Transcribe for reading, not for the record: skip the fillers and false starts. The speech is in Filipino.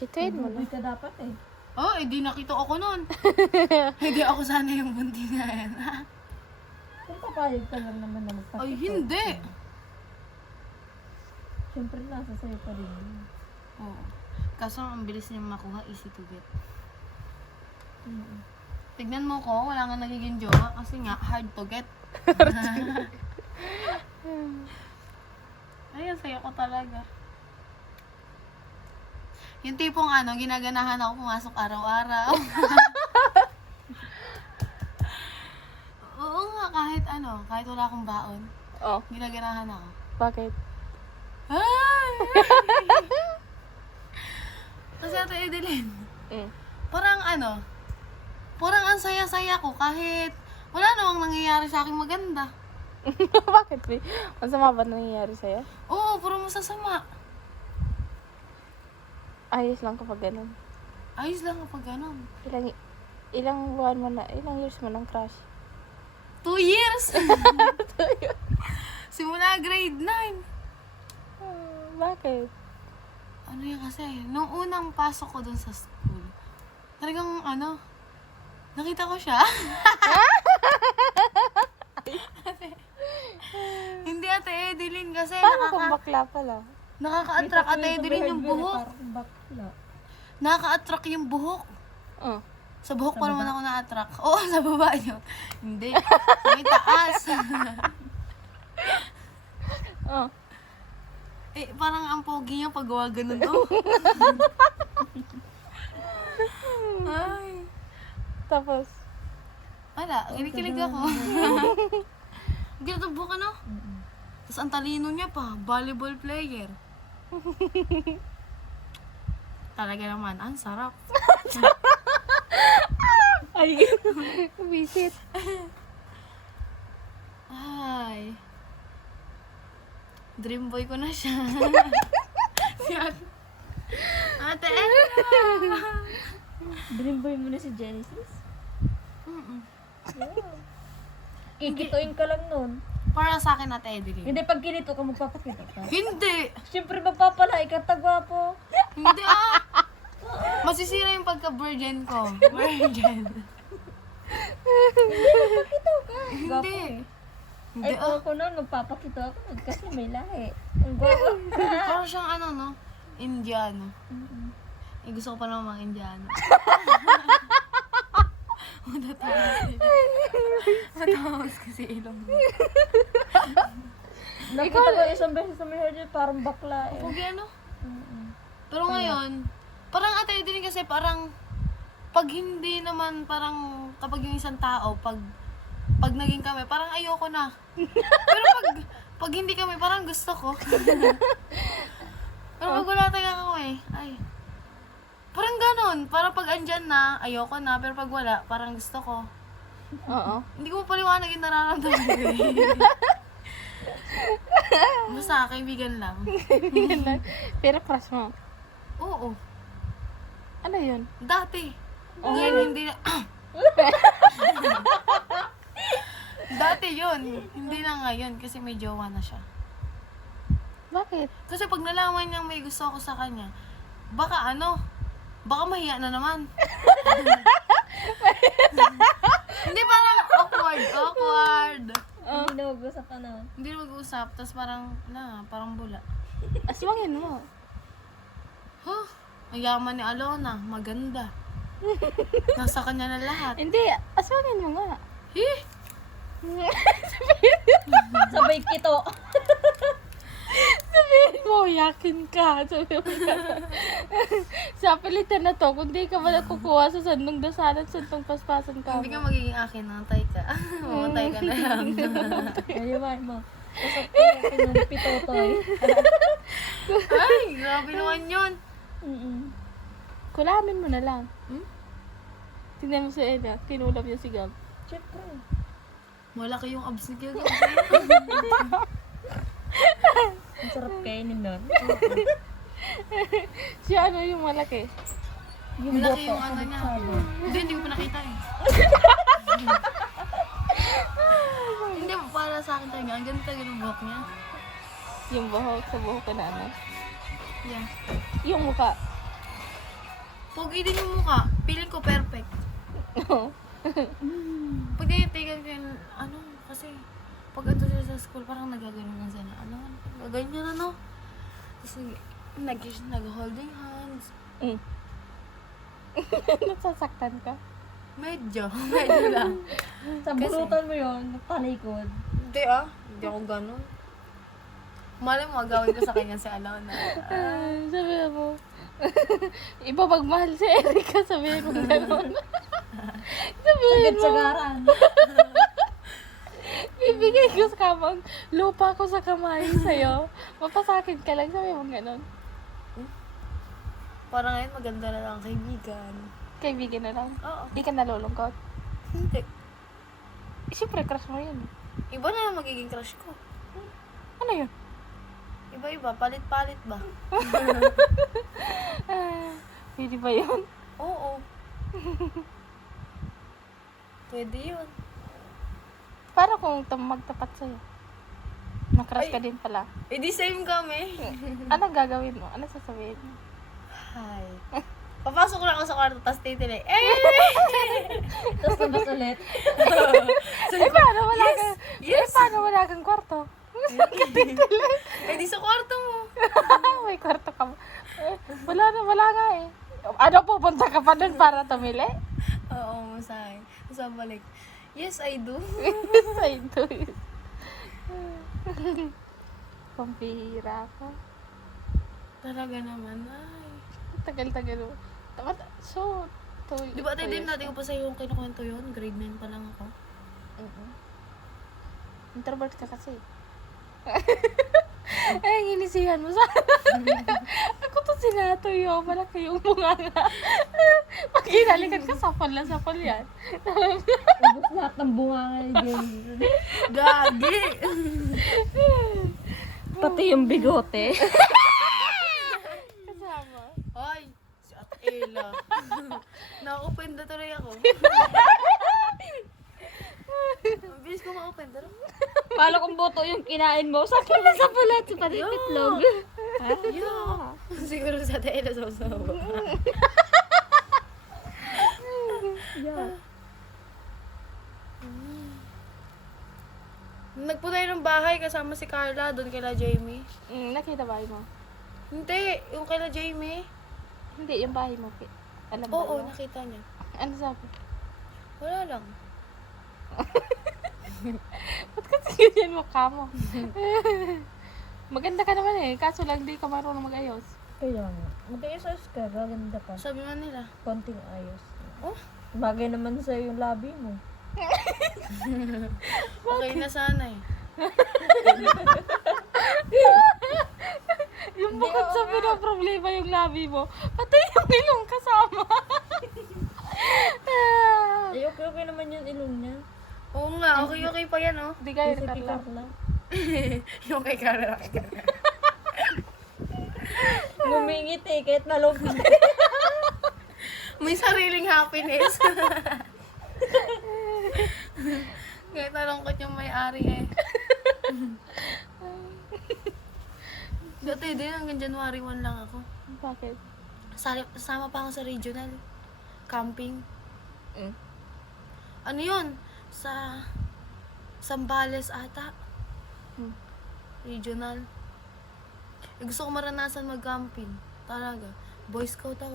Kituin mo na. Buboy ka dapat eh. Oh, di nakita ako nun. Hindi ako sana yung bunti na yan. Kung papayag ka lang naman na magpakita. Ay, hindi. Siyempre nasa sa'yo pa rin yun. Oo. Kaso ang bilis niya makuha, easy to get. Tignan mo ko, wala nga nagiging jowa kasi nga hard to get. Ay, ang saya ko talaga. Yung tipong ginaganahan ako pumasok araw-araw. Oo nga, kahit wala akong baon, Oh, ginaganahan ako. bakit? Ay! Kasi Ate Edeline, parang parang ang saya-saya ko kahit wala namang nangyayari sa akin maganda. Bakit, Bi? Masama ba nangyayari sa'yo? Oo, puro masasama. Ayos lang kapag ganun. Ayos lang kapag ganun. Ilang buwan mo na, ilang years mo ng crush? 2 years! Simula grade 9. Bakit? Ano yan kasi, nung unang pasok ko dun sa school, talagang nakita ko siya. Hindi Ate Edeline kasi Parang kung bakla pala. nakaka-attract Ate Edeline yung buhok. Parang bakla. Nakaka-attract yung buhok. Oh. Sa buhok pa naman ako na-attract. Oo, sa baba nyo. Hindi. Sa may taas. Oh. Parang ang pogi niya pag gawa ganun to. Ay. Tapos, Wala, kinikilig ako. Ginatubo ka, no? Tapos ang talino niya pa, volleyball player. Talaga naman, ang sarap. ay, visit. Ay. Dream boy ko na siya. Si Ate Ella. Dream boy mo na si Genesis? Mm-mm. Kikituin ka lang nun. Para sa akin Ate Edeline. Hindi, pag kinito ka, magpapakita ka. Hindi! Siyempre, magpapala, ikaw tagwapo. Hindi Masisira yung pagka-virgin ko. Virgin. Hindi. Hindi Ay, kung ako nun, magpapakita ako kasi may lahi. Ang gwapo. Parang siyang no? Indiano. Gusto ko pa naman mga Indiano. Matawas kasi ilong mo. Nakita ko isang beses sa may hair, parang bakla eh. Pogi Pero ngayon, parang Ate Edeline kasi parang pag hindi naman parang kapag yung isang tao, pag naging kami, parang ayoko na. Pero pag hindi kami, parang gusto ko. Pero pag wala talaga ako ay. Parang ganon. Parang pag andyan na, ayoko na. Pero pag wala, parang gusto ko. Oo. Hindi ko paliwanag yung nararamdaman ko Basta, kaibigan lang. Pero crush mo. Oo. Ano yun? Dati. Ngayon, hindi na... Dati yun. Hindi na ngayon kasi may jowa na siya. Bakit? Kasi pag nalaman niyang may gusto ako sa kanya, baka mahiya na naman. Hindi parang awkward. Hindi na mag-usap Hindi na mag-usap, tapos parang bula. Aswangin mo. Huh? Ang yaman ni Alona, maganda. Nasa kanya na lahat. Hindi, aswangin mo nga. Sabay kito. Sabihin mo, yakin ka. Sabihin mo, sa pilitan na to, kung di ka ba nakukuha sa sandong dasalan, sandong paspasan ka. Hindi ka magiging akin, nantay ka. Mamatay ka na lang. Ayun mo. Usap ko yung pitotoy. Ay, grabe naman yun. Kulamin mo na lang. Tingnan mo si Ella, kinulap niya si Gab. Siyempre. Malaki yung abs ni Gaga. Ang sarap kainin nun. Si ano yung malaki? Malaki yung niya. Hindi ko pa nakita eh. Hindi, para sa akin talaga. Ang ganda talaga ng buhok niya. Yung buhok sa buhok ka na ano? Yeah. Yung mukha. Pogi din yung mukha. Feeling ko perfect. Pag nagitigan ko yun, ano, kasi pag ito sila sa school, parang nagaganon lang sila. Ano, ganyan ano. Tapos nag-holding hands. Nasasaktan ka? Medyo lang. Sa burutan mo yun, talikod. Hindi hindi ako ganun. Malay mo, gawin ko sa kanya si ano na. Sabi mo, iba magmahal si Erica, sabihin mo gano'n. Sabihin mo, Sagad-sagaran. bibigay ko sa kamang lupa ko sa kamay sa'yo. Mapasakin ka lang, sabi mo gano'n. Parang ngayon maganda na lang kaibigan. Kaibigan na lang. Oo. Di ka nalulungkot. Hindi. Siyempre, crush mo yun. Iba na yung magiging crush ko. Ano yun? Iba-iba, palit-palit ba? Pwede ba yun? Oo. Pwede yun. Para kung magtapat sa'yo. Nakrush ka din pala. Eh di same kami. Anong gagawin mo? Ano sasabihin mo? Hi. Papasok lang ako sa kwarto, tapos titilay. Tapos labas ulit. Paano wala Yes! kang... Yes! paano wala kang kwarto? Eh di sa kwarto mo. May kwarto ka. Wala nga eh. Ano, pupunta ka pa dun para tumili? Oo, masay. Tapos balik. Yes, I do. Side to it. Pampihira ka. Talaga naman, ay. Tagal-tagal mo. So, Di ba tayo din natin ko pa sa'yo yung kinukwento yun? Grade 9 pa lang ako. Introvert ka kasi. Eh, inisihan mo sa ako to sinatuyo. Malaki yung bunga nga. Pag hinalikan ka, sapal na sapal yan. Ubus lahat ng bunganga ni Jason. Gagi! Pati yung bigote. Kasama. Ay, si Ate Ella. Na-open na tuloy ako. Ang bilis ko ma-open. Tara. Paano kung boto yung kinain mo? Sa akin na sa pulat. Sa pati itlog. Yeah. Siguro sa Ate Ella sa usawa. Nagpunta tayo ng bahay kasama si Carla doon kay Jamie. Nakita bahay mo? Hindi, yung kay Jamie. Hindi, yung bahay mo. Alam ba Oo, mo? nakita niya. Ano sabi? Wala lang. Ba't kasi ganyan mukha mo? Maganda ka naman eh, kaso lang di ka marunong mag-ayos. Kaya nga. Mag-ayos ka. Gaganda ka. Sabi nga nila. Konting ayos. Oh, Bagay naman sa'yo yung labi mo. okay na sana eh. Yung bukod sa pinaproblema yung labi mo, pati yung ilong kasama. Ay, okay naman yung ilong niya. Oo nga, okay pa yan oh. Di kaya Kasi na kay Carla. Carla. Yung kay Carla. Ngumingit eh, kahit malungkot. May sariling happiness. Kahit nalungkot yung may-ari eh. Dati din, hanggang January 1 lang ako. Bakit? Sama pa ako sa regional camping. Mm. Ano yun? Sa Zambales ata. Regional. Eh, gusto ko maranasan mag-camping. Talaga. Boy Scout ako.